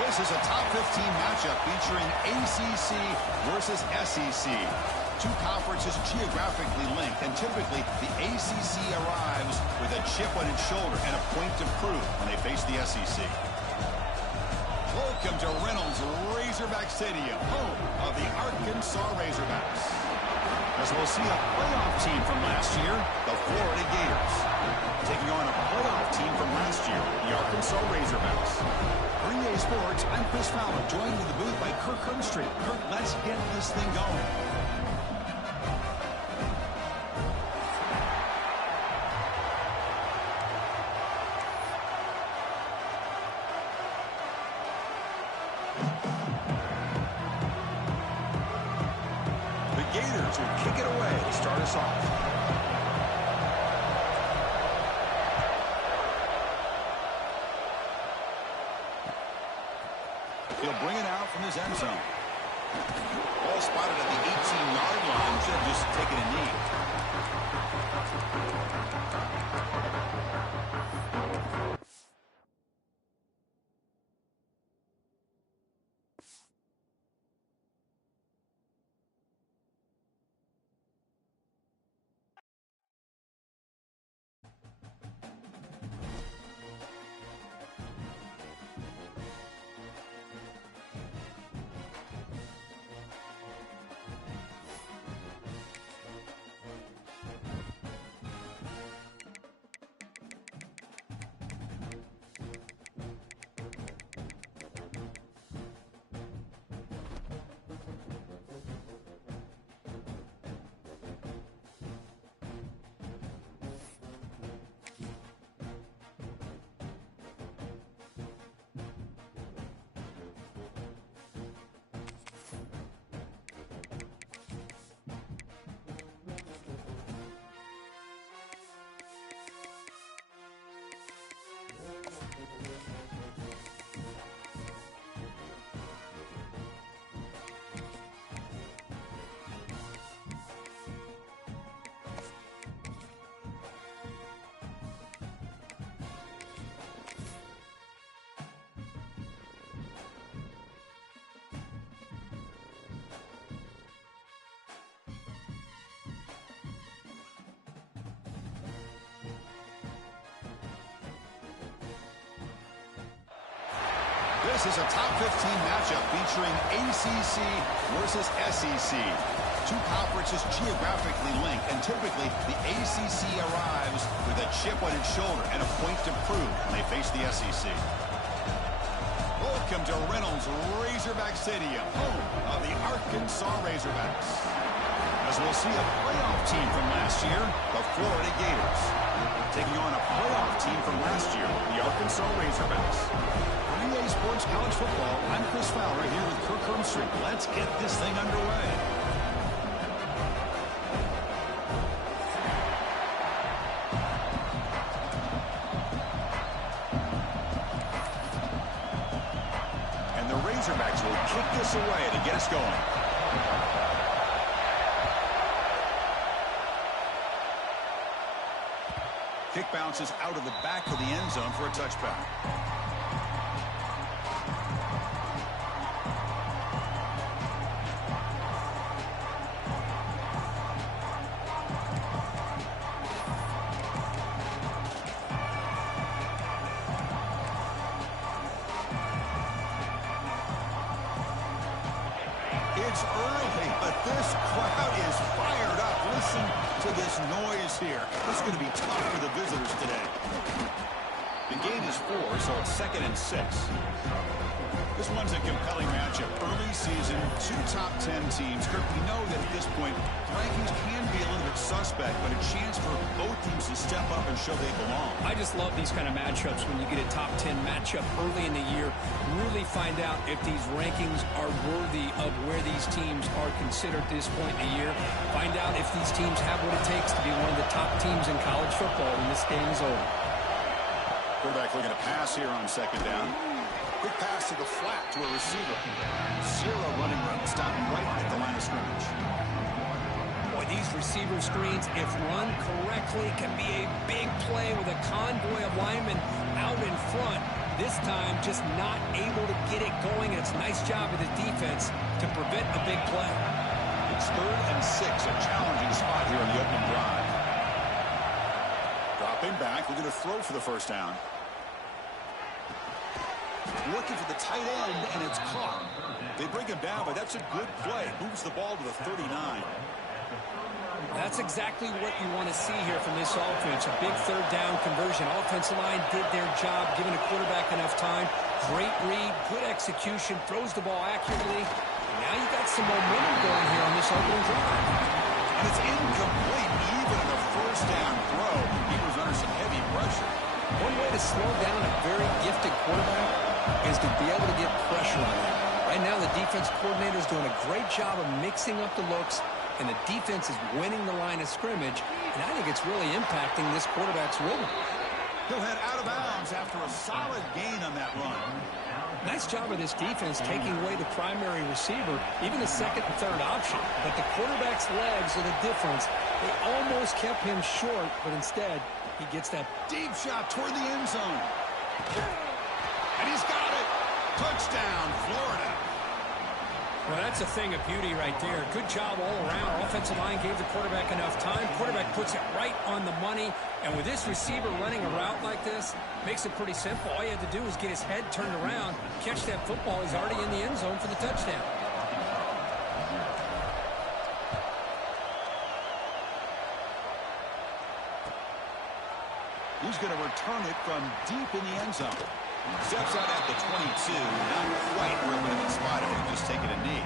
This is a top 15 matchup featuring ACC versus SEC. Two conferences geographically linked, and typically the ACC arrives with a chip on its shoulder and a point to prove when they face the SEC. Welcome to Reynolds Razorback Stadium, home of the Arkansas Razorbacks. As we'll see a playoff team from last year, the Florida Gators, taking on a playoff team from last year, the Arkansas Razorbacks. For EA Sports, I'm Chris Fowler, joined in the booth by Kirk Herbstreit. Kirk, let's get this thing going. The Gators will kick it away to start us off. He'll bring it out from his end zone. Ball spotted at the 18-yard line. Should have just taken a knee. This is a top 15 matchup featuring ACC versus SEC. Two conferences geographically linked, and typically the ACC arrives with a chip on its shoulder and a point to prove when they face the SEC. Welcome to Reynolds Razorback Stadium, home of the Arkansas Razorbacks. As we'll see a playoff team from last year, the Florida Gators, taking on a playoff team from last year, the Arkansas Razorbacks. For EA Sports College Football, I'm Chris Fowler here with Kirk Herbstreit. Let's get this thing underway. And the Razorbacks will kick this away to get us going. Kick bounces out of the back of the end zone for a touchback. It's early, but this crowd is fired up. Listen to this noise here. This is going to be tough for the visitors today. The gain is 4, so it's 2nd and 6. This one's a compelling matchup. Early season, two top 10 teams. Kirk, we know that at this point, rankings can be a little bit suspect, but a chance for both teams to step up and show they belong. I just love these kind of matchups when you get a top 10 matchup early in the year. Really find out if these rankings are worthy of where these teams are considered at this point in the year. Find out if these teams have what it takes to be one of the top teams in college football when this game is over. Quarterback looking to pass here on 2nd down. Quick pass to the flat to a receiver. Zero running room, stopping right at the line of scrimmage. Boy, these receiver screens, if run correctly, can be a big play with a convoy of linemen out in front. This time, just not able to get it going. It's a nice job of the defense to prevent a big play. It's 3rd and 6, a challenging spot here in the opening drive. Dropping back, looking to throw for the first down. Looking for the tight end, and it's caught. They bring him down, but that's a good play. Moves the ball to the 39. That's exactly what you want to see here from this offense. A big 3rd down conversion. Offensive line did their job, giving the quarterback enough time. Great read, good execution, throws the ball accurately. Now you got some momentum going here on this opening drive. And it's incomplete, even in the first down throw. He was under some heavy pressure. One way to slow down a very gifted quarterback is to be able to get pressure on him. Right now, the defense coordinator is doing a great job of mixing up the looks, and the defense is winning the line of scrimmage, and I think it's really impacting this quarterback's rhythm. He'll head out of bounds after a solid gain on that run. Nice job of this defense taking away the primary receiver, even the 2nd and 3rd option. But the quarterback's legs are the difference. They almost kept him short, but instead, he gets that Deep shot toward the end zone. And he's got it. Touchdown, Florida. Well, that's a thing of beauty right there. Good job all around. Offensive line gave the quarterback enough time. Quarterback puts it right on the money. And with this receiver running a route like this, makes it pretty simple. All you have to do is get his head turned around, catch that football. He's already in the end zone for the touchdown. He's going to return it from deep in the end zone. Steps out at the 22. Not quite where it would have been spotted. Just taking a knee.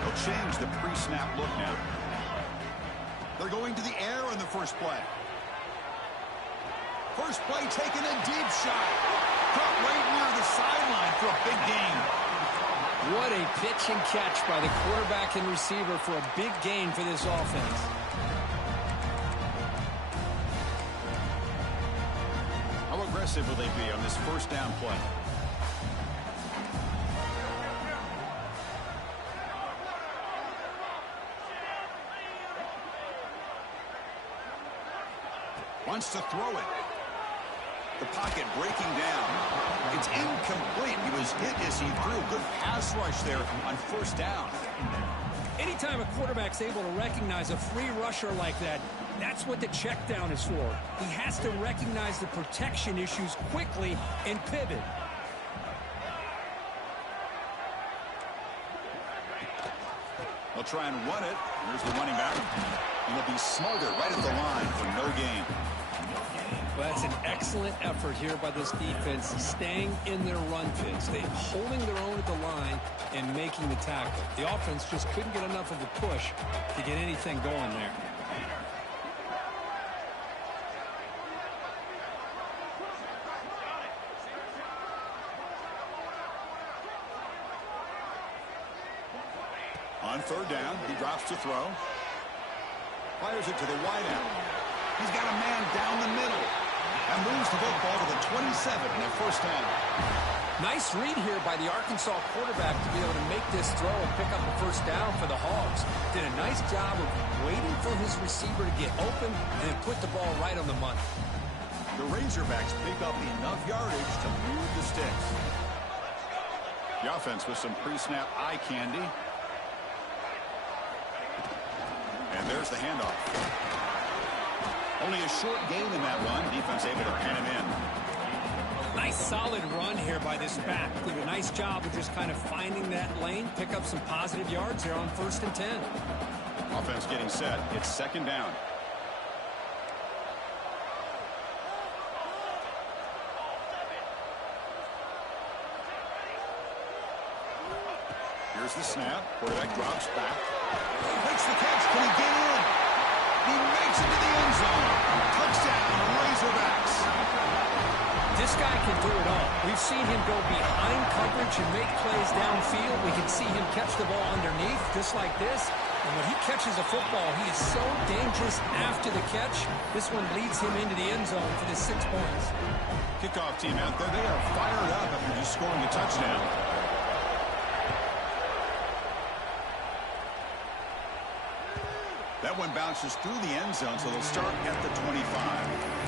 They'll change the pre-snap look now. They're going to the air on the first play. First play taken a deep shot. Caught right near the sideline for a big gain. What a pitch and catch by the quarterback and receiver for a big gain for this offense. How aggressive will they be on this first down play? Wants to throw it. The pocket breaking down. It's incomplete. He was hit as he threw. Good pass rush there on first down. Anytime a quarterback's able to recognize a free rusher like that, that's what the check down is for. He has to recognize the protection issues quickly and pivot. They'll try and run it. Here's the running back. And he'll be smothered right at the line for no gain. Well, that's an excellent effort here by this defense, staying in their run fits. They're holding their own at the line and making the tackle. The offense just couldn't get enough of a push to get anything going there. On third down, he drops to throw. Fires it to the wideout. He's got a man down the middle. And moves the football to the 27 and a first down. Nice read here by the Arkansas quarterback to be able to make this throw and pick up a first down for the Hogs. Did a nice job of waiting for his receiver to get open and then put the ball right on the money. The Razorbacks pick up enough yardage to move the sticks. The offense with some pre-snap eye candy. And there's the handoff. Only a short gain in that run. Defense able to pin him in. Nice solid run here by this back. Did a nice job of just kind of finding that lane, pick up some positive yards there on 1st and 10. Offense getting set. It's second down. Here's the snap. Quarterback drops back. Makes the catch. Can he get in? He makes it to the end zone. Touchdown, Razorbacks. This guy can do it all. We've seen him go behind coverage and make plays downfield. We can see him catch the ball underneath just like this. And when he catches a football, he is so dangerous after the catch. This one leads him into the end zone for the 6 points. Kickoff team out there, they are fired up after just scoring a touchdown. That one bounces through the end zone, so they'll start at the 25.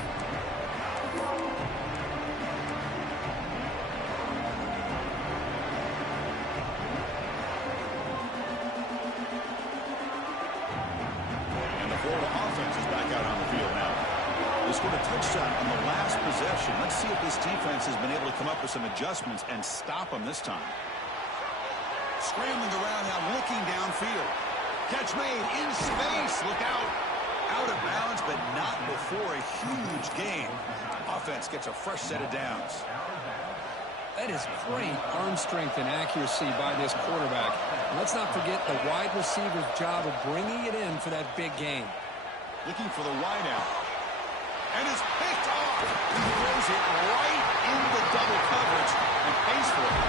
Scored a touchdown on the last possession. Let's see if this defense has been able to come up with some adjustments and stop them this time. Scrambling around now, looking downfield. Catch made in space. Look out. Out of bounds, but not before a huge gain. Offense gets a fresh set of downs. That is great arm strength and accuracy by this quarterback. And let's not forget the wide receiver's job of bringing it in for that big gain. Looking for the wide out. And it's picked off. He throws it right into double coverage and pays for it.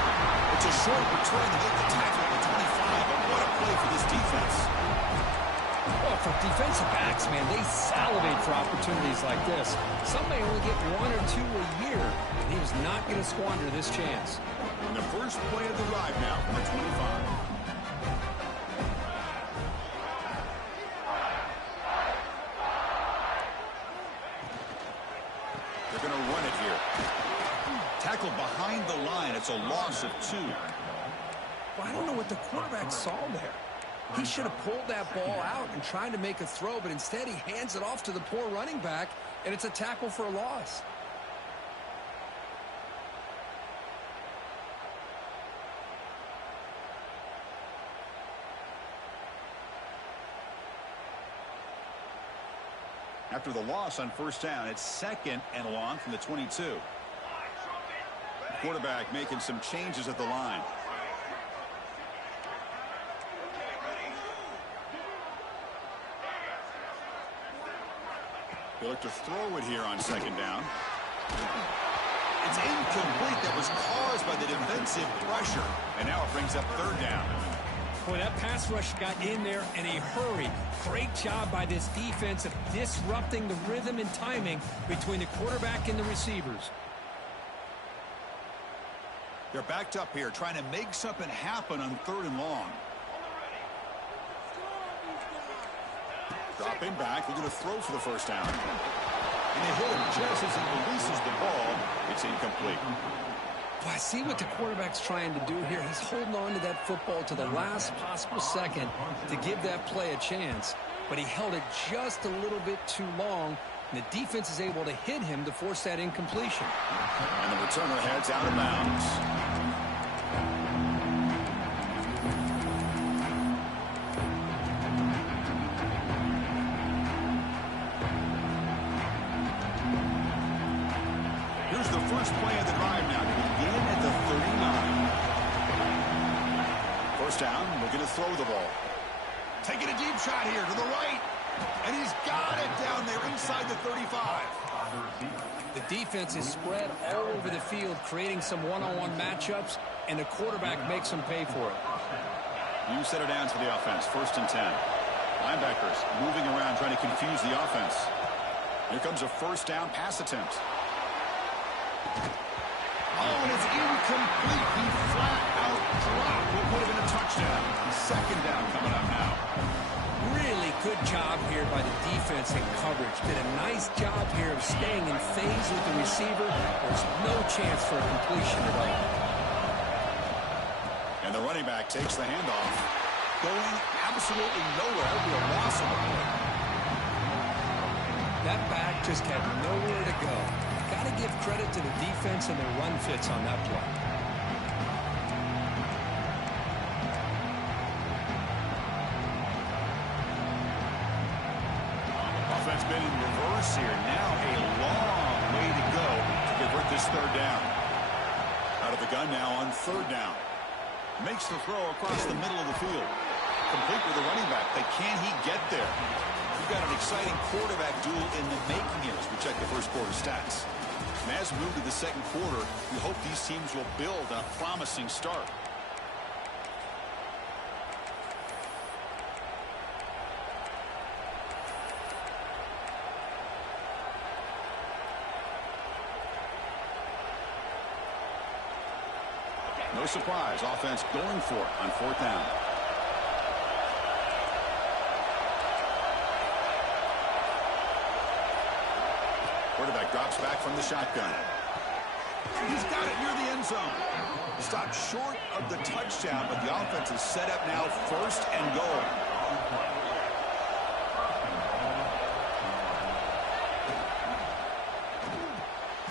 It's a short return to get the tackle at the 25, but what a play for this defense. Well, for defensive backs, man, they salivate for opportunities like this. Some may only get 1 or 2 a year, and he was not going to squander this chance. And the first play of the drive now from the 25. They're going to run it here. Tackled behind the line. It's a loss of 2. Well, I don't know what the quarterback saw there. He should have pulled that ball out and tried to make a throw, but instead he hands it off to the poor running back, and it's a tackle for a loss. After the loss on first down, it's 2nd and long from the 22. The quarterback making some changes at the line. They look to throw it here on 2nd down. It's incomplete. That was caused by the defensive pressure. And now it brings up 3rd down. Boy, that pass rush got in there in a hurry. Great job by this defense of disrupting the rhythm and timing between the quarterback and the receivers. They're backed up here trying to make something happen on 3rd and long. Dropping back, they're going to throw for the first down. And they hit him just as he releases the ball. It's incomplete. Well, I see what the quarterback's trying to do here. He's holding on to that football to the last possible second to give that play a chance. But he held it just a little bit too long, and the defense is able to hit him to force that incompletion. And the returner heads out of bounds. Here's the first play of the drive now to begin at the 39. First down, looking to throw the ball. Taking a deep shot here to the right. And he's got it down there inside the 35. The defense is spread all over the field, creating some one-on-one matchups, and the quarterback makes them pay for it. You set it down to the offense. 1st and 10. Linebackers moving around, trying to confuse the offense. Here comes a first down pass attempt. Oh, and it's incomplete. He flat out dropped what would have been a touchdown. 2nd down coming up now. Really good job here by the defense in coverage. Did a nice job here of staying in phase with the receiver. There's no chance for a completion at all. And the running back takes the handoff. Going absolutely nowhere. That would be a loss of the play. That back just had nowhere to go. Got to give credit to the defense and their run fits on that play. Offense been in reverse here. Now a long way to go to convert this 3rd down. Out of the gun now on 3rd down. Makes the throw across the middle of the field. Complete with the running back. But can he get there? We've got an exciting quarterback duel in the making here as we check the first quarter stats. And as we move to the 2nd quarter, we hope these teams will build on a promising start. No surprise. Offense going for it on 4th down. Quarterback drops back from the shotgun. He's got it near the end zone. Stopped short of the touchdown, but the offense is set up now 1st and goal.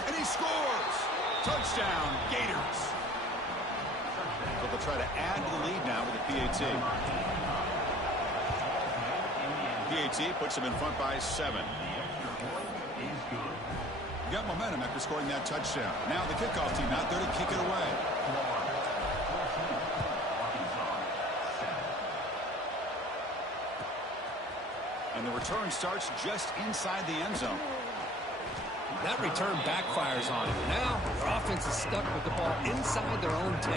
And he scores! Touchdown, Gators. So they'll try to add to the lead now with a PAT. PAT puts them in front by 7. Got momentum after scoring that touchdown. Now the kickoff team out there to kick it away. And the return starts just inside the end zone. That return backfires on him. Now their offense is stuck with the ball inside their own 10.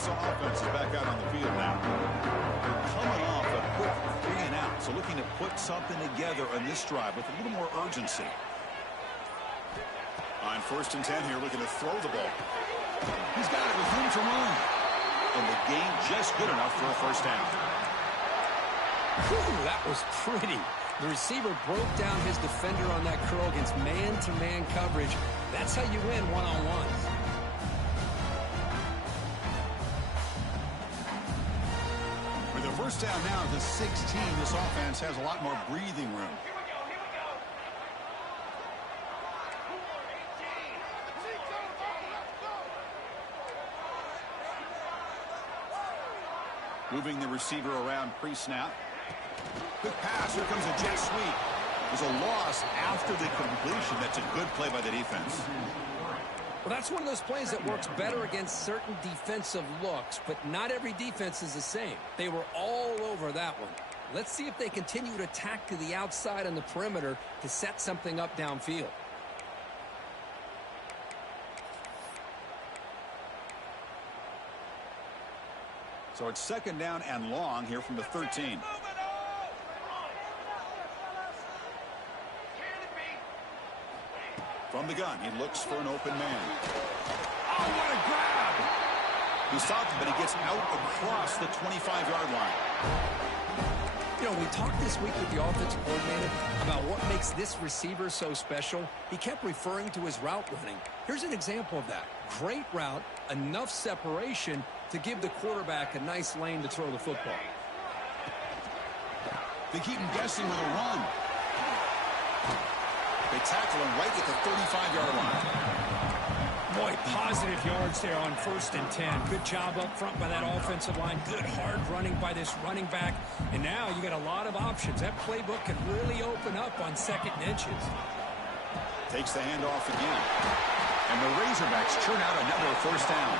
Offense is back out on the field now. They're coming off a quick 3 and out, so looking to put something together on this drive with a little more urgency. On 1st and 10 here, looking to throw the ball. He's got it with room to run. And the game just good enough for a 1st down. Whew, that was pretty. The receiver broke down his defender on that curl against man-to-man coverage. That's how you win one-on-ones. First down now at the 16. This offense has a lot more breathing room. Moving the receiver around pre-snap. Quick pass. Here comes a jet sweep. There's a loss after the completion. That's a good play by the defense. Well, that's one of those plays that works better against certain defensive looks, but not every defense is the same. They were all over that one. Let's see if they continue to attack to the outside on the perimeter to set something up downfield. So it's 2nd down and long here from the 13. From the gun, he looks for an open man. Oh, what a grab! He stopped, but he gets out across the 25-yard line. You know, we talked this week with the offensive coordinator about what makes this receiver so special. He kept referring to his route running. Here's an example of that. Great route, enough separation to give the quarterback a nice lane to throw the football. They keep him guessing with a run. They tackle him right at the 35-yard line. Boy, positive yards there on 1st and 10. Good job up front by that offensive line. Good hard running by this running back. And now you got a lot of options. That playbook can really open up on 2nd and inches. Takes the handoff again. And the Razorbacks churn out another 1st down.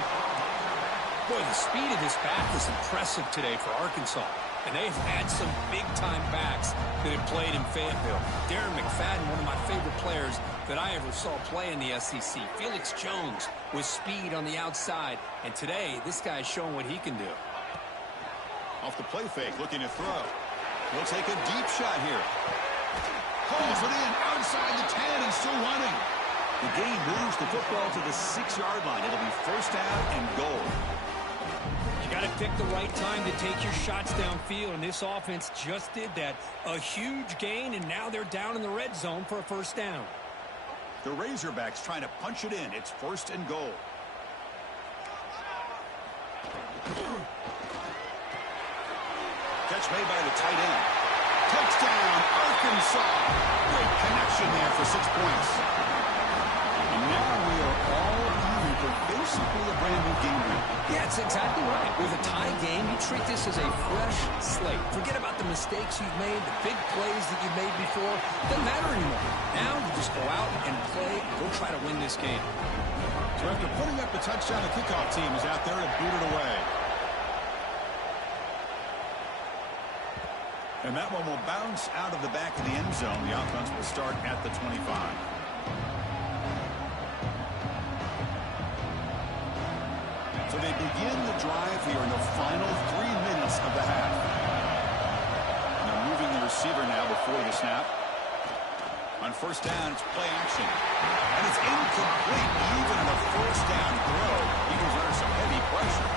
Boy, the speed of this back is impressive today for Arkansas. And they've had some big-time backs that have played in Fayetteville. Darren McFadden, one of my favorite players that I ever saw play in the SEC. Felix Jones with speed on the outside. And today, this guy's showing what he can do. Off the play fake, looking to throw. He'll take a deep shot here. Pulls it in outside the 10 and still running. The game moves the football to the 6-yard line. It'll be 1st down and goal. Got to pick the right time to take your shots downfield, and this offense just did that. A huge gain, and now they're down in the red zone for a 1st down. The Razorbacks trying to punch it in. It's 1st and goal. Catch made by the tight end. Touchdown, Arkansas. Great connection there for 6 points. And now we are all even for basically a brand new game week. Yeah, that's exactly right. With a tie game, you treat this as a fresh slate. Forget about the mistakes you've made, the big plays that you've made before. Doesn't matter anymore. Now you just go out and play and go try to win this game. So after putting up the touchdown, the kickoff team is out there to boot it away. And that one will bounce out of the back of the end zone. The offense will start at the 25. So they begin the drive here in the final minutes of the half. And they're moving the receiver now before the snap. On first down, it's play action. And it's incomplete. Even in a first down throw, Eagles under some heavy pressure.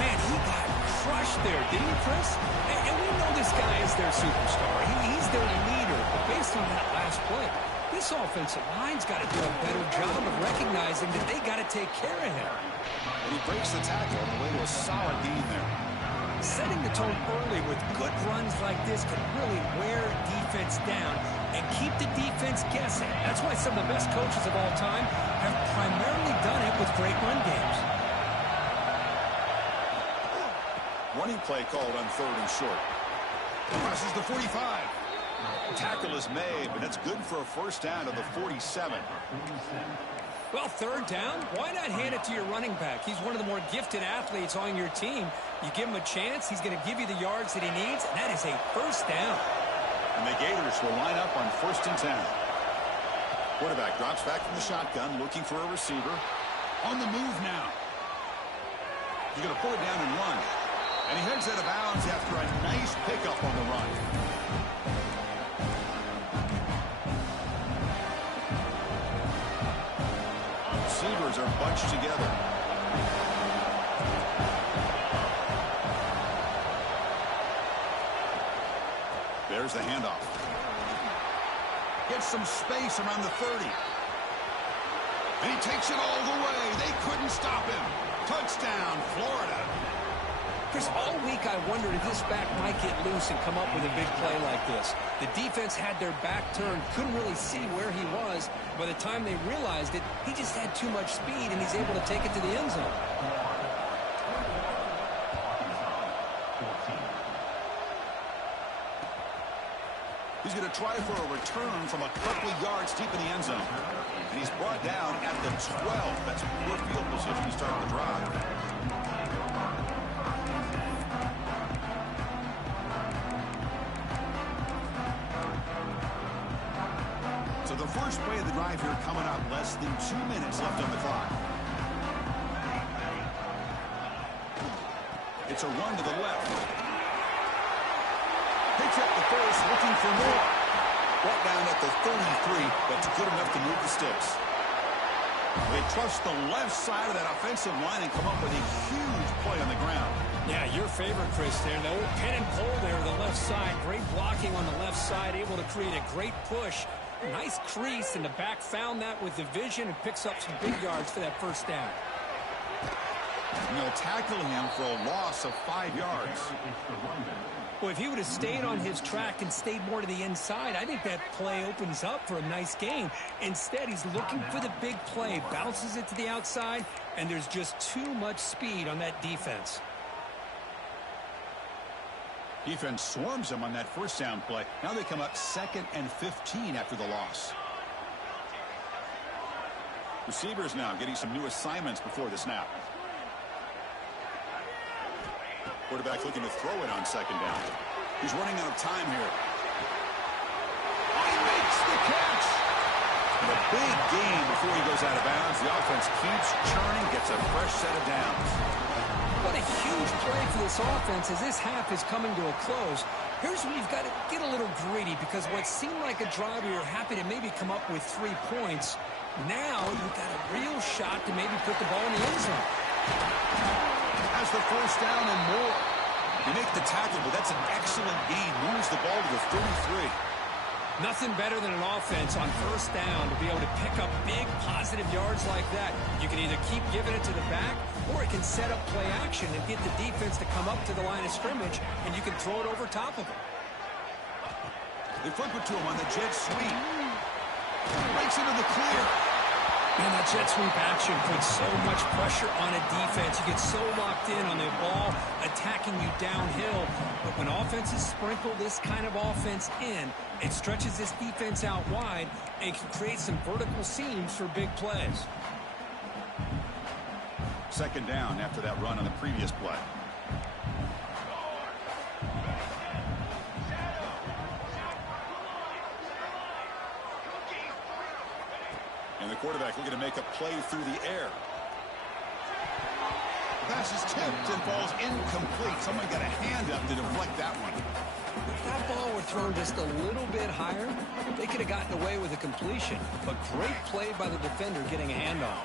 Man, he got crushed there, didn't he, Chris? And we know this guy is their superstar. He's their leader. But based on that last play, this offensive line's got to do a better job of recognizing that they got to take care of him. And he breaks the tackle on the way to a solid gain there. Setting the tone early with good runs like this can really wear defense down and keep the defense guessing. That's why some of the best coaches of all time have primarily done it with great run games. Running play called on 3rd and short. Crosses the 45. Tackle is made, but that's good for a first down to the 47. Well, 3rd down, why not hand it to your running back? He's one of the more gifted athletes on your team. You give him a chance, he's going to give you the yards that he needs, and that is a first down. And the Gators will line up on 1st and 10. Quarterback drops back from the shotgun, looking for a receiver. On the move now. He's going to pull it down and run. And he heads out of bounds after a nice pickup on the run. Receivers are bunched together. There's the handoff. Gets some space around the 30. And he takes it all the way. They couldn't stop him. Touchdown, Florida. Chris, all week I wondered if this back might get loose and come up with a big play like this. The defense had their back turned, couldn't really see where he was. By the time they realized it, he just had too much speed, and he's able to take it to the end zone. He's going to try for a return from a couple of yards deep in the end zone. And he's brought down at the 12. That's poor field position to start the drive. So the first play of the drive here coming up, less than 2 minutes left on the clock. It's a run to the left. Picks up the first, looking for more. Brought down at the 33, that's good enough to move the sticks. They trust the left side of that offensive line and come up with a huge play on the ground. Yeah, your favorite, Chris, there. The old pin and pull there, the left side. Great blocking on the left side, able to create a great push. Nice crease, and the back found that with the vision and picks up some big yards for that first down. And they'll tackle him for a loss of 5 yards. Well, if he would have stayed on his track and stayed more to the inside, I think that play opens up for a nice gain. Instead, he's looking for the big play, bounces it to the outside, and there's just too much speed on that defense. Defense swarms him on that first down play. Now they come up 2nd and 15 after the loss. Receivers now getting some new assignments before the snap. Quarterback looking to throw it on 2nd down. He's running out of time here. He makes the catch. And a big gain before he goes out of bounds. The offense keeps churning, gets a fresh set of downs. What a huge play for this offense as this half is coming to a close. Here's where you've got to get a little greedy, because what seemed like a drive where you're happy to maybe come up with 3 points, now you've got a real shot to maybe put the ball in the end zone. Has the first down and more. You make the tackle, but that's an excellent gain. Moves the ball to the 33. Nothing better than an offense on first down to be able to pick up big positive yards like that. You can either keep giving it to the back, or it can set up play action and get the defense to come up to the line of scrimmage, and you can throw it over top of them. They flip it to him on the jet sweep. Breaks into the clear. Man, that jet sweep action puts so much pressure on a defense. You get so locked in on the ball attacking you downhill. But when offenses sprinkle this kind of offense in, it stretches this defense out wide and can create some vertical seams for big plays. 2nd down after that run on the previous play. And the quarterback looking to make a play through the air. Pass is tipped and falls incomplete. Someone got a hand up to deflect that one. If that ball were thrown just a little bit higher, they could have gotten away with a completion. But great play by the defender getting a handoff.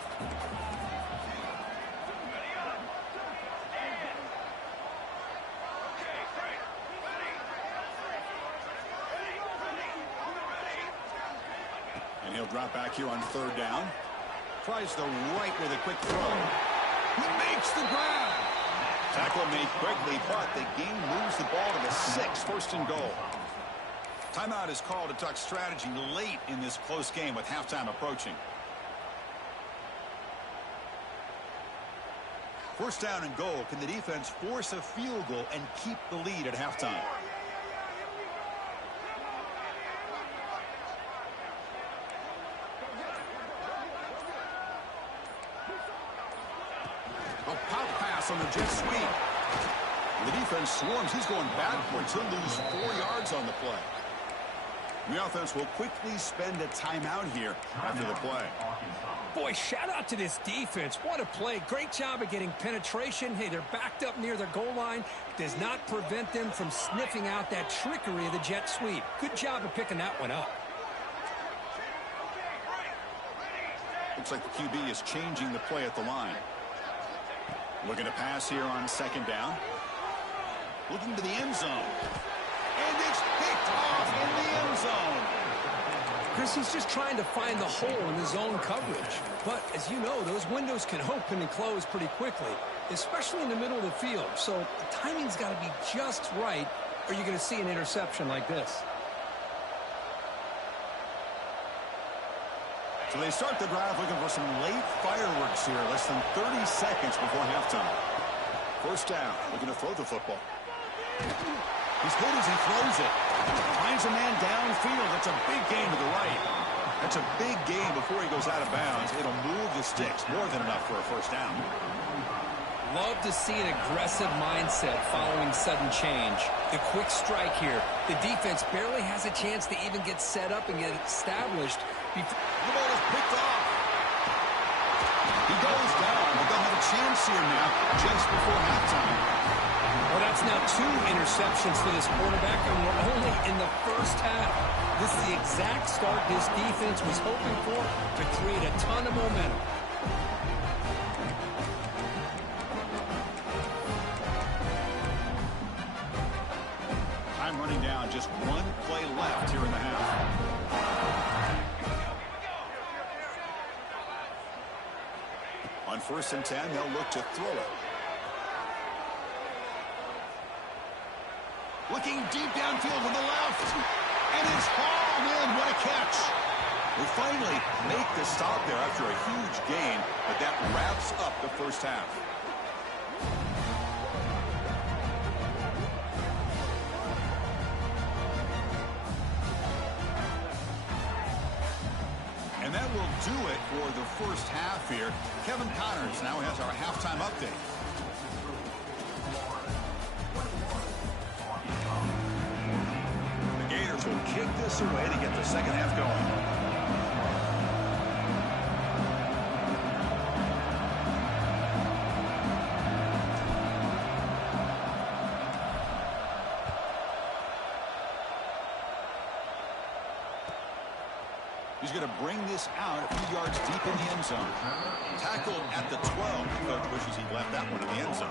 And he'll drop back here on third down. Tries the right with a quick throw. He makes the grab. Tackle made quickly, but the game moves the ball to the 6, first and goal. Timeout is called to talk strategy late in this close game with halftime approaching. First down and goal. Can the defense force a field goal and keep the lead at halftime? A pop pass on the jet sweep. The defense swarms. He's going backwards. He'll lose 4 yards on the play. The offense will quickly spend a timeout here after the play. Boy, shout out to this defense. What a play. Great job of getting penetration. Hey, they're backed up near their goal line. Does not prevent them from sniffing out that trickery of the jet sweep. Good job of picking that one up. Looks like the QB is changing the play at the line. Looking to pass here on second down. Looking to the end zone. And it's picked off in the end zone. Chris, he's just trying to find the hole in the zone coverage. But as you know, those windows can open and close pretty quickly, especially in the middle of the field. So the timing's got to be just right, or you're going to see an interception like this. So they start the drive looking for some late fireworks here, less than 30 seconds before halftime. First down, looking to throw the football. He's good as he throws it. Finds a man downfield. That's a big gain to the right. That's a big gain before he goes out of bounds. It'll move the sticks. More than enough for a first down. Love to see an aggressive mindset following sudden change. The quick strike here. The defense barely has a chance to even get set up and get established. The ball is picked off. He goes down, but they'll have a chance here now just before halftime. Well, that's now 2 interceptions for this quarterback, and we're only in the first half. This is the exact start this defense was hoping for to create a ton of momentum. Time running down, just 1 play left here in the half. On first and 10, they'll look to throw it. Looking deep downfield to the left. And it's hauled in. What a catch. We finally make the stop there after a huge gain, but that wraps up the first half. And that will do it for the first half here. Kevin Connors now has our halftime update. The Gators will kick this away to get the second half going. He's going to bring this out a few yards deep in the end zone. Tackled at the 12. The coach wishes he'd left that one in the end zone.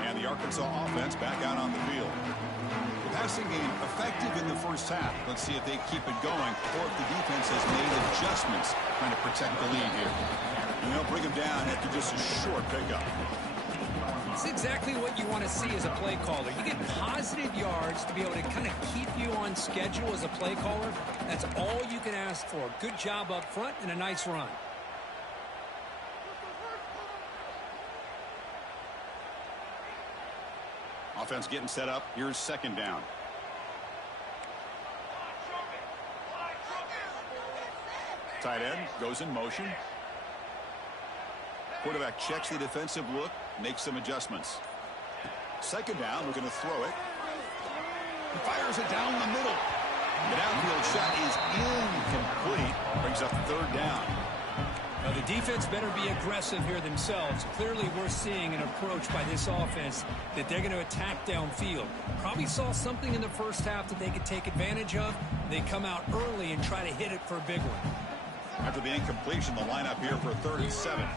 And the Arkansas offense back out on the field. The passing game effective in the first half. Let's see if they keep it going or if the defense has made adjustments trying to protect the lead here. And they'll bring him down after just a short pickup. It's exactly what you want to see as a play caller. You get positive yards to be able to kind of keep you on schedule as a play caller. That's all you can ask for. Good job up front and a nice run. Offense getting set up. Here's second down. Tight end goes in motion. Quarterback checks the defensive look, makes some adjustments. Second down, we're going to throw it. He fires it down the middle. The downfield shot is incomplete. Brings up third down. Now, the defense better be aggressive here themselves. Clearly, we're seeing an approach by this offense that they're going to attack downfield. Probably saw something in the first half that they could take advantage of. They come out early and try to hit it for a big one. After the incompletion, the lineup here for 3rd and 7.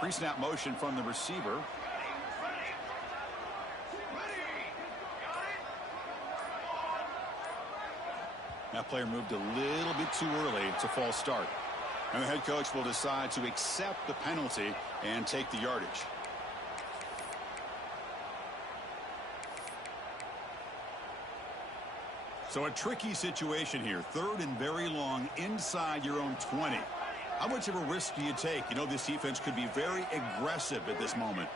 Pre-snap motion from the receiver. That player moved a little bit too early. It's a false start. And the head coach will decide to accept the penalty and take the yardage. So a tricky situation here. 3rd and very long inside your own 20. How much of a risk do you take? You know, this defense could be very aggressive at this moment.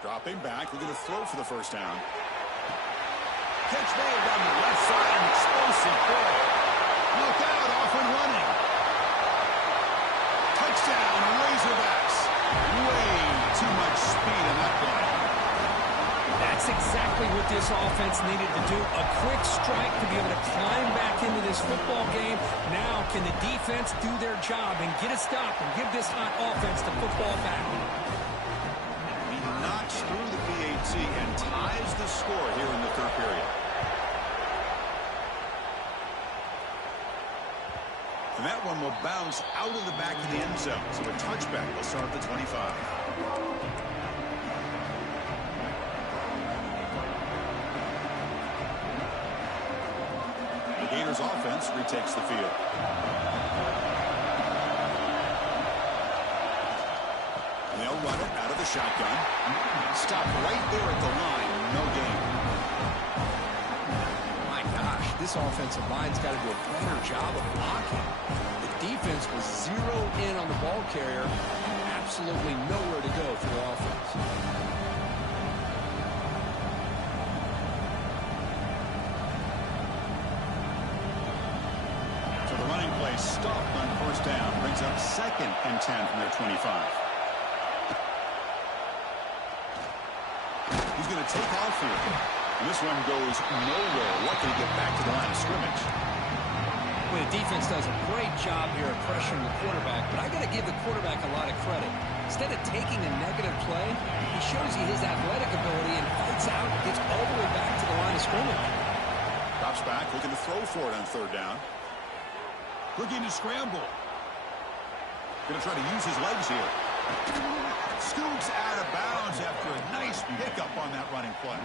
Dropping back, looking to throw for the first down. Catch made on the left side, an explosive throw. Look out, off and running. Touchdown, Razorbacks. Way too much speed in that play. That's exactly what this offense needed to do. A quick strike to be able to climb back into this football game. Now can the defense do their job and get a stop and give this hot offense the football back? He knocks through the PAT and ties the score here in the 3rd period. And that one will bounce out of the back of the end zone. So a touchback will start at the 25. Gators offense retakes the field. And they'll run it out of the shotgun. Stop right there at the line. No gain. My gosh, this offensive line's got to do a better job of blocking. The defense was zeroed in on the ball carrier. Absolutely nowhere to go for the offense. Stopped on first down. Brings up 2nd and 10 from their 25. He's going to take off here. And this one goes nowhere. Lucky to get back to the line of scrimmage. Well, the defense does a great job here of pressuring the quarterback, but I got to give the quarterback a lot of credit. Instead of taking a negative play, he shows you his athletic ability and fights out and gets all the way back to the line of scrimmage. Drops back, looking to throw for it on 3rd down. Looking to scramble. Going to try to use his legs here. Scoots out of bounds after a nice pickup on that running play.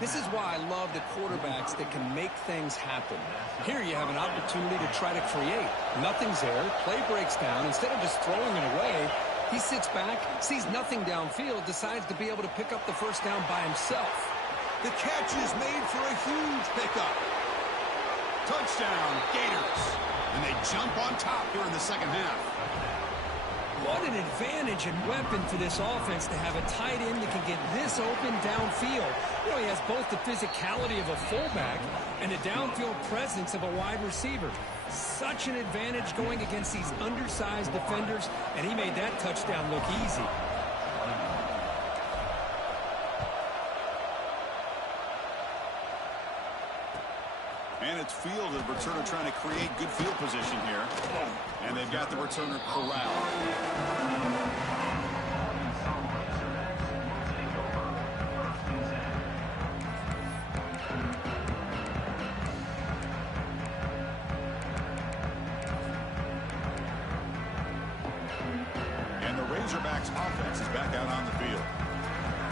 This is why I love the quarterbacks that can make things happen. Here you have an opportunity to try to create. Nothing's there. Play breaks down. Instead of just throwing it away, he sits back, sees nothing downfield, decides to be able to pick up the first down by himself. The catch is made for a huge pickup. Touchdown, Gators. And they jump on top here in the 2nd half. What an advantage and weapon for this offense to have a tight end that can get this open downfield. You know, he has both the physicality of a fullback and the downfield presence of a wide receiver. Such an advantage going against these undersized defenders, and he made that touchdown look easy. And it's field, the returner trying to create good field position here. And they've got the returner corralled. And the Razorbacks offense is back out on the field.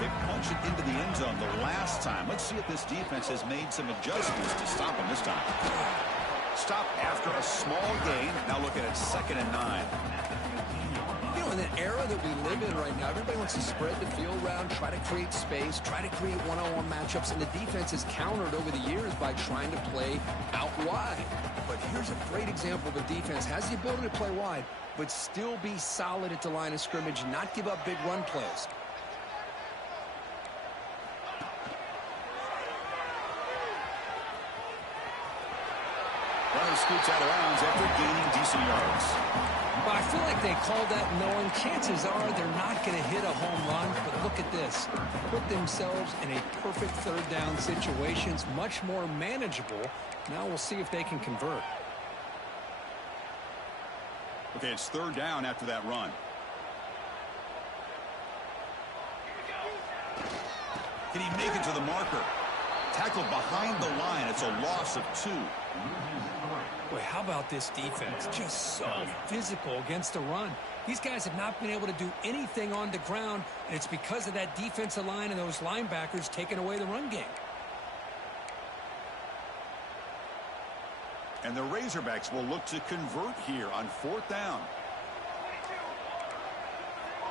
They punched it into the end zone the last time. Let's see if this defense has made some adjustments to stop them this time. Stop after a small gain. Now looking at 2nd and 9. You know, in the era that we live in right now, everybody wants to spread the field around, try to create space, try to create one-on-one matchups, and the defense is countered over the years by trying to play out wide. But here's a great example of a defense has the ability to play wide, but still be solid at the line of scrimmage, not give up big run plays. runner scoots out of bounds after gaining decent yards. Well, I feel like they called that knowing chances are they're not going to hit a home run. But look at this. Put themselves in a perfect third down situation. It's much more manageable. Now we'll see if they can convert. Okay, it's third down after that run. Can he make it to the marker? Tackled behind the line. It's a loss of 2. Boy, how about this defense? Just so physical against the run. These guys have not been able to do anything on the ground, and it's because of that defensive line and those linebackers taking away the run game. And the Razorbacks will look to convert here on fourth down.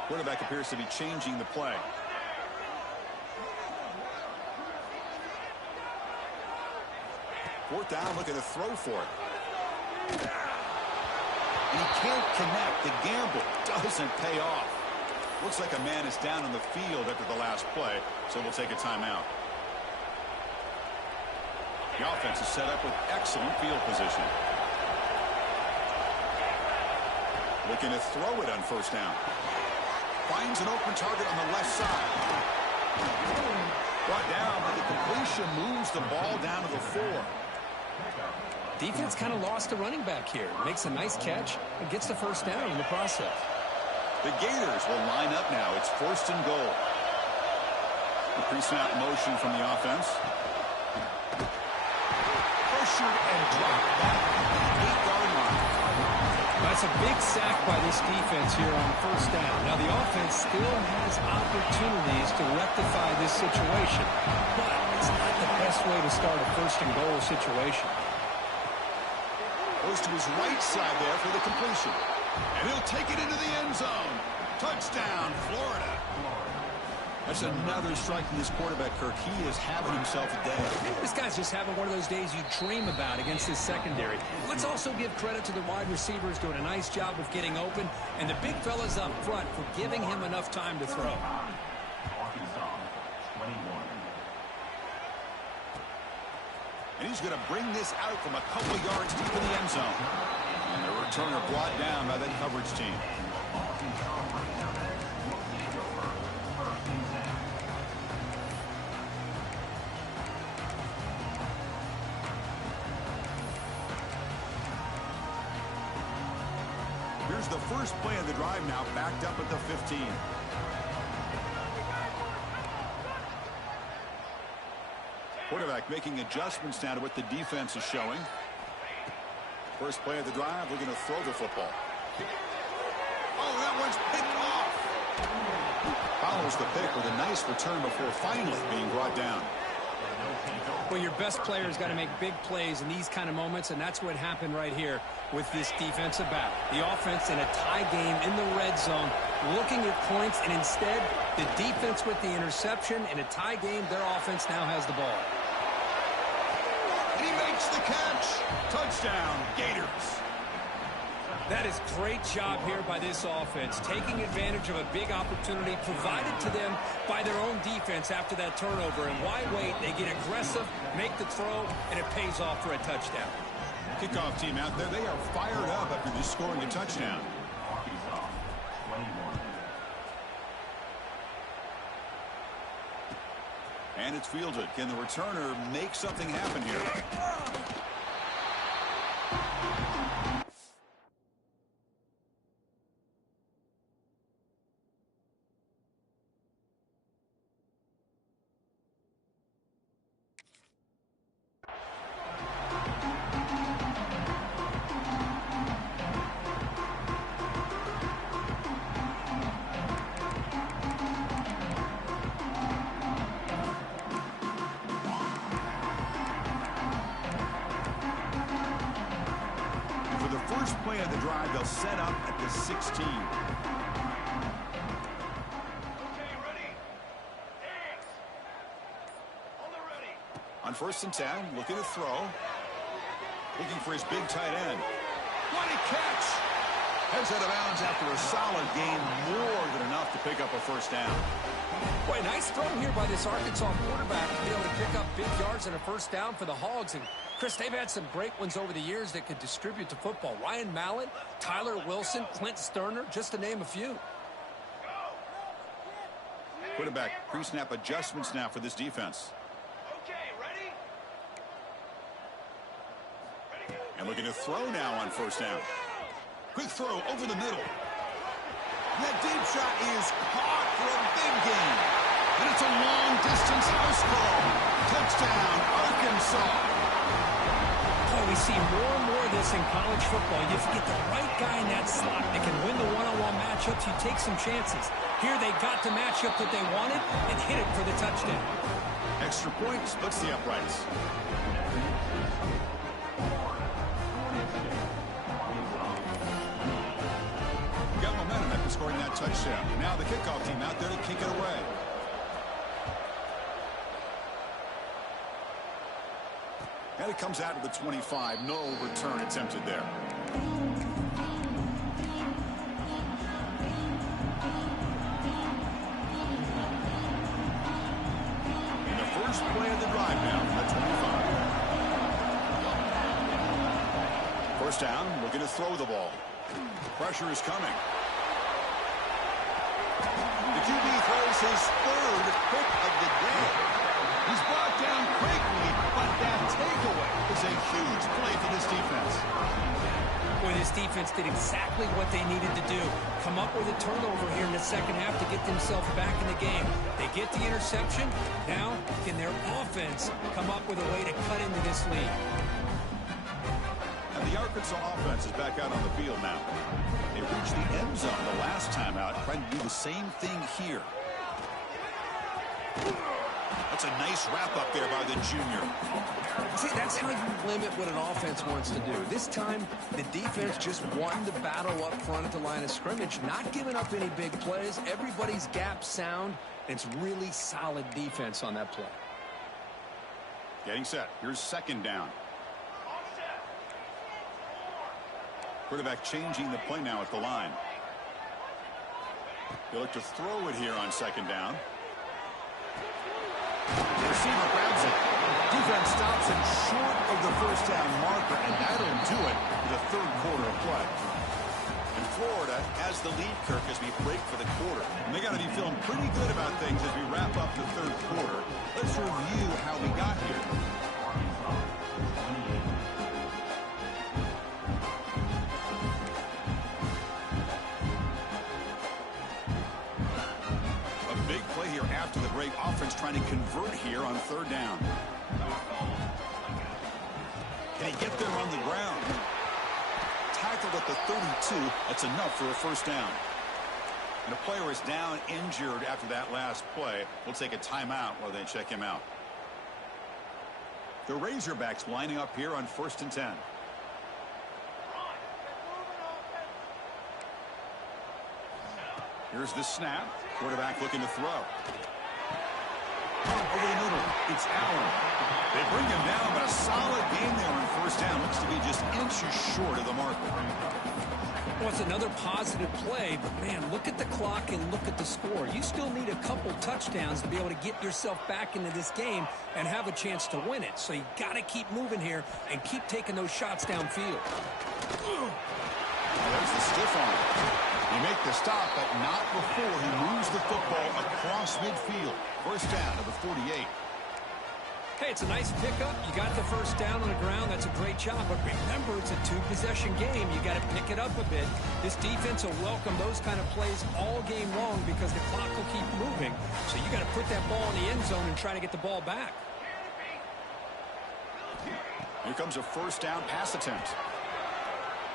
Quarterback appears to be changing the play. Fourth down, looking to throw for it. And he can't connect. The gamble doesn't pay off. Looks like a man is down on the field after the last play, so we'll take a timeout. The offense is set up with excellent field position. Looking to throw it on first down. Finds an open target on the left side. Brought down, but the completion moves the ball down to the 4. Defense kind of lost a running back here. Makes a nice catch and gets the first down in the process. The Gators will line up now. It's first and goal. The pre-snap motion from the offense. Pressured and dropped back at the 8-yard line. That's a big sack by this defense here on first down. Now the offense still has opportunities to rectify this situation, but it's not the best way to start a first and goal situation. Goes to his right side there for the completion. And he'll take it into the end zone. Touchdown, Florida. That's another strike from this quarterback, Kirk. He is having himself a day. This guy's just having one of those days you dream about against this secondary. Let's also give credit to the wide receivers doing a nice job of getting open, and the big fellas up front for giving him enough time to throw. And he's going to bring this out from a couple of yards deep in the end zone. And the returner brought down by that coverage team. Here's the first play of the drive now, backed up at the 15. Quarterback making adjustments now to what the defense is showing. First play of the drive, looking to throw the football. Oh, that one's picked off. Follows the pick with a nice return before finally being brought down. Well, your best player's got to make big plays in these kind of moments, and that's what happened right here with this defensive back. The offense in a tie game in the red zone, looking at points, and instead, the defense with the interception. In a tie game, their offense now has the ball. He makes the catch. Touchdown, Gators. That is great job here by this offense, taking advantage of a big opportunity provided to them by their own defense after that turnover. And why wait? They get aggressive, make the throw, and it pays off for a touchdown. Kickoff team out there, they are fired up after just scoring a touchdown. And it's fielded. Can the returner make something happen here? First play of the drive, they'll set up at the 16. Okay, ready? Hands. On the ready. On first and 10, looking to throw. Looking for his big tight end. What a catch! Heads out of bounds after a solid gain, more than enough to pick up a first down. Boy, nice throw here by this Arkansas quarterback to be able to pick up big yards and a first down for the Hogs. And, Chris, they've had some great ones over the years that could distribute the football. Ryan Mallett, Tyler Wilson, Clint Sterner, just to name a few. Quarterback pre-snap adjustments now for this defense. Okay, ready? And looking to throw now on first down. Quick throw over the middle. That deep shot is caught for a big gain. And it's a long-distance house call. Touchdown, Arkansas. Oh, we see more and more of this in college football. You get the right guy in that slot that can win the one-on-one matchups. You take some chances. Here they got the matchup that they wanted and hit it for the touchdown. Extra point splits the uprights. Got momentum after scoring that touchdown. Now the kickoff team out there to kick it away. And it comes out of the 25. No return attempted there. And the first play of the drive now at 25. First down, looking to throw the ball. Pressure is coming. The QB throws his third pick of the day. He's brought down quickly, but that takeaway is a huge play for this defense. Boy, this defense did exactly what they needed to do. Come up with a turnover here in the second half to get themselves back in the game. They get the interception. Now, can their offense come up with a way to cut into this lead? And the Arkansas offense is back out on the field now. They reached the end zone the last time out, trying to do the same thing here. That's a nice wrap-up there by the junior. See, that's how you limit what an offense wants to do. This time, the defense just won the battle up front at the line of scrimmage, not giving up any big plays. Everybody's gap sound. It's really solid defense on that play. Getting set. Here's second down. Quarterback changing the play now at the line. He'll look to throw it here on second down. The receiver grabs it. Defense stops him short of the first down marker, and that'll do it for the third quarter of play. And Florida has the lead, Kirk, as we break for the quarter. And they got to be feeling pretty good about things as we wrap up the third quarter. Let's review how we got here. After the break, offense trying to convert here on third down. Can he get there on the ground? Tackled at the 32. That's enough for a first down. And a player is down injured after that last play. We'll take a timeout while they check him out. The Razorbacks lining up here on 1st and 10. Here's the snap. Quarterback looking to throw. Over the middle, it's Allen. They bring him down, but a solid game there on first down. Looks to be just inches short of the marker. Well, it's another positive play, but, man, look at the clock and look at the score. You still need a couple touchdowns to be able to get yourself back into this game and have a chance to win it. So you got to keep moving here and keep taking those shots downfield. There's the stiff arm. He make the stop, but not before he moves the football across midfield. First down to the 48. Hey, it's a nice pickup. You got the first down on the ground. That's a great job. But remember, it's a two-possession game. You got to pick it up a bit. This defense will welcome those kind of plays all game long because the clock will keep moving. So you got to put that ball in the end zone and try to get the ball back. Here comes a first down pass attempt.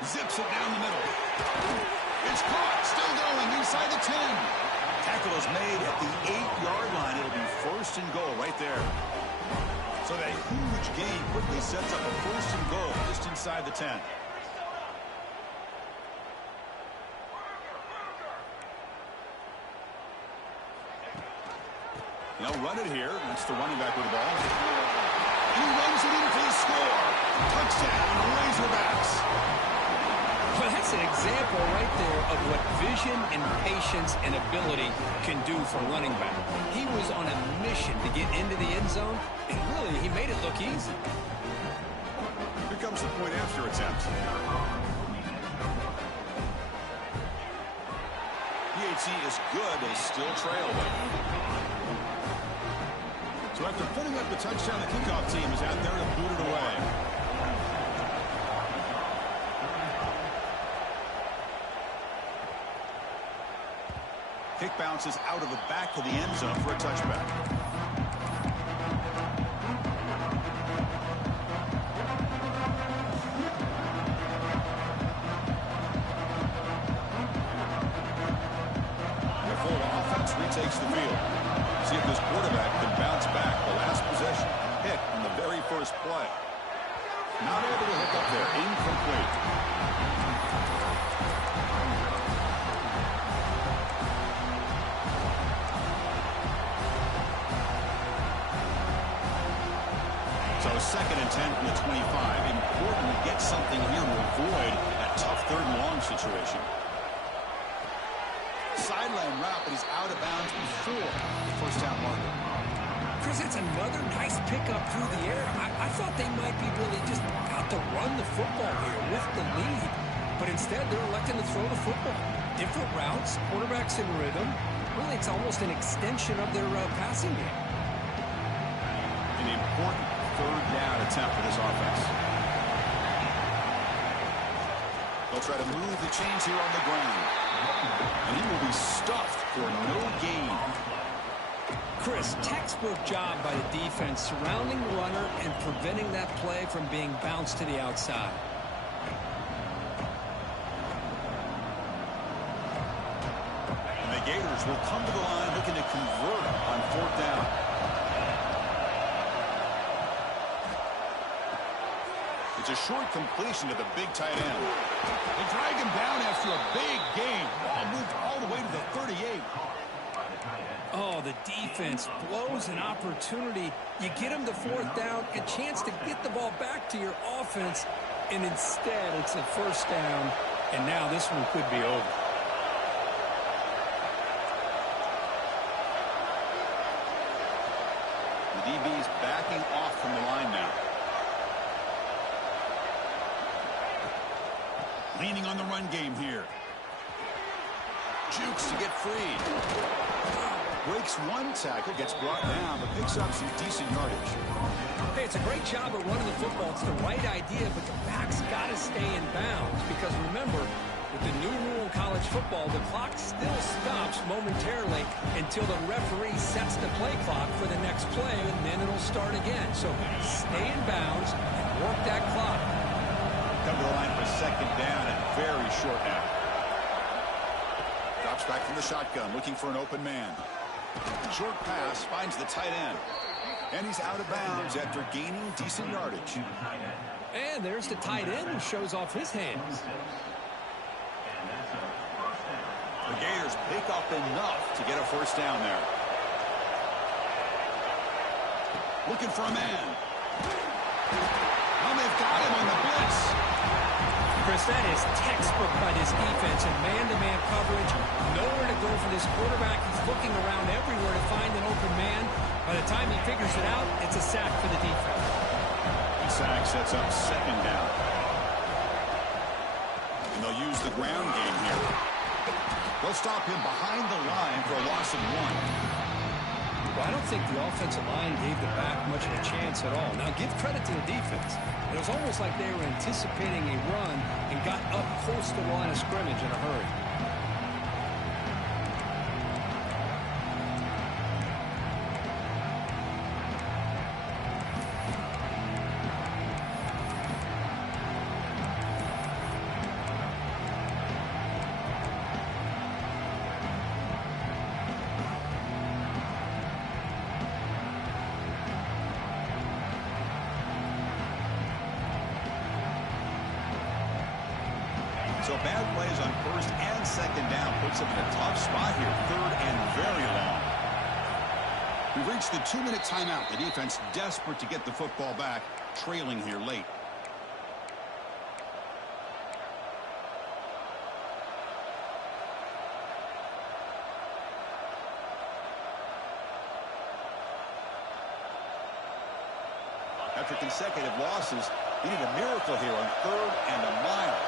Zips it down the middle. It's caught, still going inside the 10. Tackle is made at the 8-yard line. It'll be 1st and goal right there. So that huge gain quickly sets up a 1st and goal just inside the 10. They'll run it here. That's the running back with the ball. And he runs it in for the score. Touchdown, Razorbacks. Well, that's an example right of what vision and patience and ability can do for a running back. He was on a mission to get into the end zone, and really, he made it look easy. Here comes the point after attempt. PAT is good. They still trail them. So after putting up the touchdown, the kickoff team is out there to boot it away. Kick bounces out of the back of the end zone for a touchback. The Florida offense retakes the field. See if this quarterback can bounce back. The last possession hit in the very first play. Not able to hook up there. Incomplete. So 2nd and 10 from the 25. Important to get something here to avoid that tough 3rd and long situation. Sideline route, but he's out of bounds before the first down marker. Chris, it's another nice pickup through the air. I thought they might be really just out to run the football here with the lead. But instead, they're electing to throw the football. Different routes, quarterbacks in rhythm. Really, it's almost an extension of their passing game. An important 3rd down attempt for this offense. They'll try to move the chains here on the ground. And he will be stuffed for no gain. Chris, textbook job by the defense surrounding the runner and preventing that play from being bounced to the outside. And the Gators will come to the line looking to convert on 4th down. It's a short completion to the big tight end. They drag him down after a big gain. Ball moved all the way to the 38. Oh, the defense blows an opportunity. You get him the 4th down, a chance to get the ball back to your offense, and instead it's a 1st down, and now this one could be over. The DB is backing off from the line now. Leaning on the run game here. Jukes to get free. Breaks one tackle, gets brought down, but picks up some decent yardage. Hey, it's a great job of running the football. It's the right idea, but the back's got to stay in bounds. Because remember, with the new rule in college football, the clock still stops momentarily until the referee sets the play clock for the next play, and then it'll start again. So stay in bounds and work that clock. Come to the line for 2nd down and very short now. Drops back from the shotgun, looking for an open man. Short pass finds the tight end. And he's out of bounds after gaining decent yardage. And there's the tight end who shows off his hands. The Gators pick up enough to get a 1st down there. Looking for a man. And they've got him on the blitz. Chris, that is textbook by this defense and man-to-man coverage. Nowhere to go for this quarterback. He's looking around everywhere to find an open man. By the time he figures it out, it's a sack for the defense. The sack sets up 2nd down. And they'll use the ground game here. They'll stop him behind the line for a loss of 1. Well, I don't think the offensive line gave the back much of a chance at all. Now, give credit to the defense. It was almost like they were anticipating a run and got up close to the line of scrimmage in a hurry. So bad plays on 1st and 2nd down puts them in a tough spot here. 3rd and very long. We've reached the 2-minute timeout. The defense desperate to get the football back, trailing here late. after consecutive losses. He needed a miracle here on 3rd and a mile.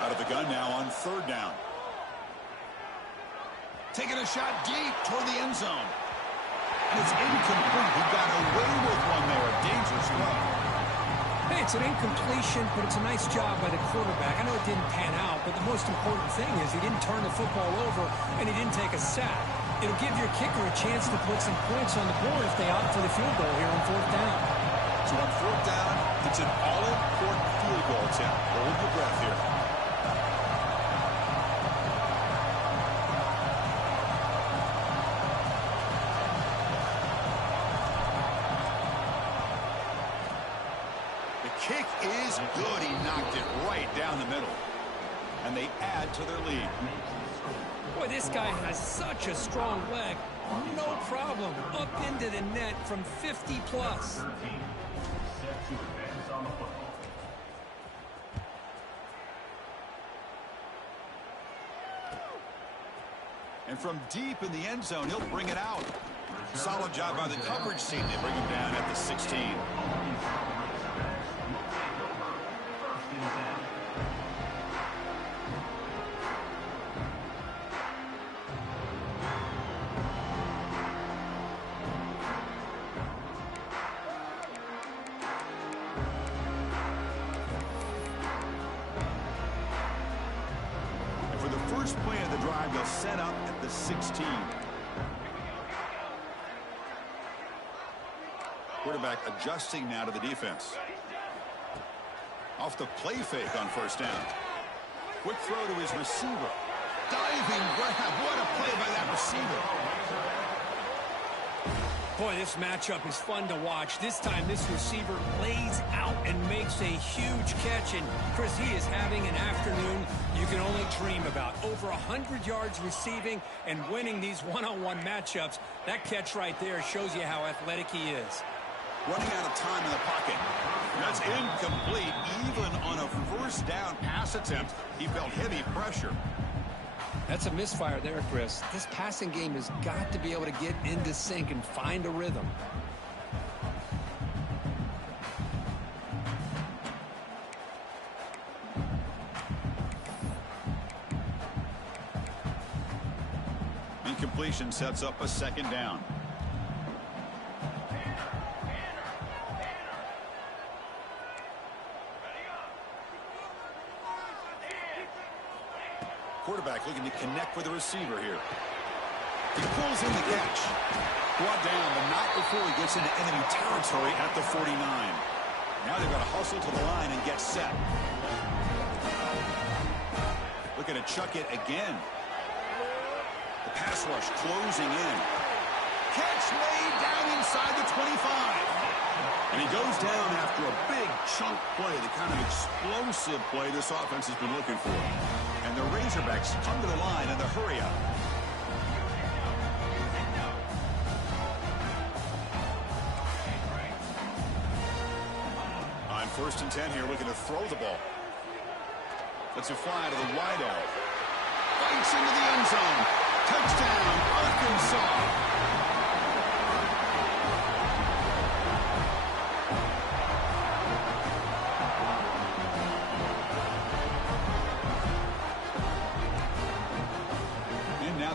Out of the gun now on 3rd down. Taking a shot deep toward the end zone. And it's incomplete. He got away with one there. A dangerous throw. Hey, it's an incompletion, but it's a nice job by the quarterback. I know it didn't pan out, but the most important thing is he didn't turn the football over and he didn't take a sack. It'll give your kicker a chance to put some points on the board if they opt for the field goal here on 4th down. So on 4th down, it's an all-important field goal attempt. Hold your breath here. Kick is good. He knocked it right down the middle. And they add to their lead. Boy, this guy has such a strong leg. No problem. Up into the net from 50 plus. And from deep in the end zone, he'll bring it out. Solid job by the coverage team. They bring him down at the 16. First play of the drive, they'll set up at the 16. Quarterback adjusting now to the defense. Off the play fake on 1st down. Quick throw to his receiver. Diving grab. What a play by that receiver. Boy, this matchup is fun to watch. This time, this receiver lays out and makes a huge catch. And, Chris, he is having an afternoon you can only dream about. Over 100 yards receiving and winning these one-on-one matchups. That catch right there shows you how athletic he is. Running out of time in the pocket. That's incomplete. Even on a 1st down pass attempt, he felt heavy pressure. That's a misfire there, Chris. This passing game has got to be able to get into sync and find a rhythm. Incompletion sets up a 2nd down. Quarterback looking to connect with the receiver here. He pulls in the catch. Brought down, but not before he gets into enemy territory at the 49. Now they've got to hustle to the line and get set. Looking to chuck it again. The pass rush closing in. Catch laid down inside the 25. And he goes down after a big chunk play, the kind of explosive play this offense has been looking for. And the Razorbacks come to the line in the hurry-up. On 1st and 10 here, looking to throw the ball. Lets it fly to the wideout. Fights into the end zone. Touchdown, Arkansas.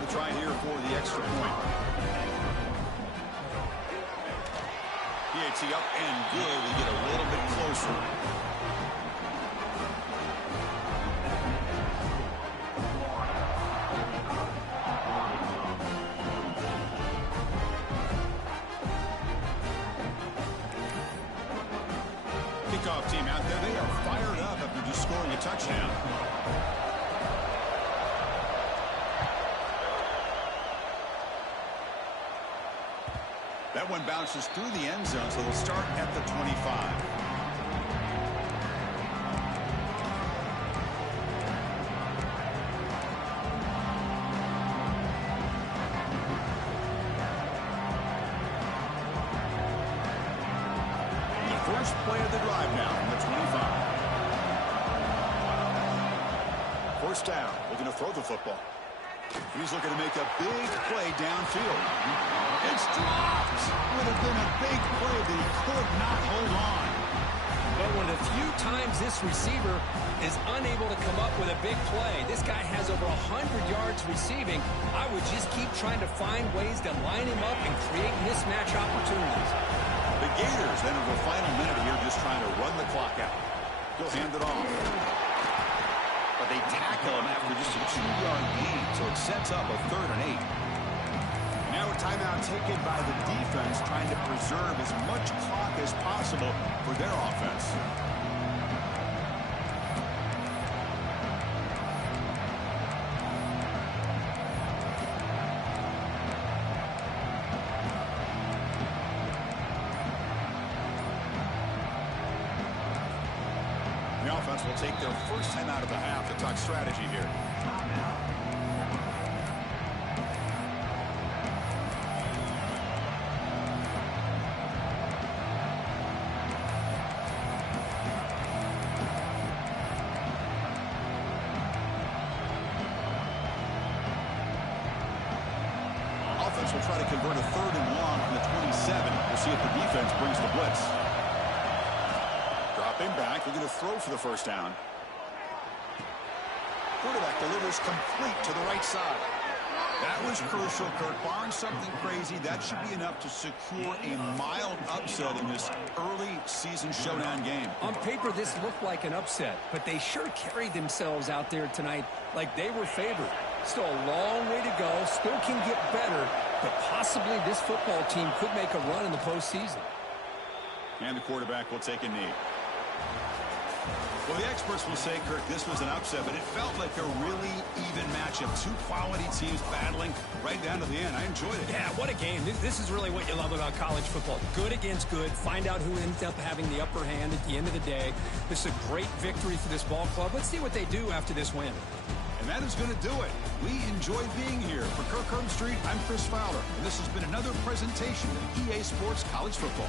Try here for the extra point. PAT up and good. We get a little bit closer. Kickoff team out there. They are fired up after just scoring a touchdown. That one bounces through the end zone, so they'll start at the 25. The first play of the drive now from the 25. First down. Looking to throw the football. He's looking to make a big play downfield. It's dropped. Would have been a big play that he could not hold on. But one of the few times this receiver is unable to come up with a big play. This guy has over 100 yards receiving. I would just keep trying to find ways to line him up and create mismatch opportunities. The Gators enter the final minute here just trying to run the clock out. He'll hand it off. But they tackle him after just a 2-yard gain, so it sets up a 3rd and 8. Now a timeout taken by the defense, trying to preserve as much clock as possible for their offense. The offense will take their first time out of the half to talk strategy here. Offense will try to convert a 3rd and long on the 27. We'll see if the defense brings the blitz. Dropping back, they're going to throw for the first down. Quarterback delivers complete to the right side. That was crucial, Kirk. Barring something crazy, that should be enough to secure a mild upset in this early season showdown game. On paper, this looked like an upset, but they sure carried themselves out there tonight like they were favored. Still a long way to go, still can get better, but possibly this football team could make a run in the postseason. And the quarterback will take a knee. Well, the experts will say, Kirk, this was an upset, but it felt like a really even matchup. Two quality teams battling right down to the end. I enjoyed it. Yeah, what a game. This is really what you love about college football. Good against good. Find out who ends up having the upper hand at the end of the day. This is a great victory for this ball club. Let's see what they do after this win. And that is going to do it. We enjoy being here. For Kirk Herbstreit, I'm Chris Fowler, and this has been another presentation of EA Sports College Football.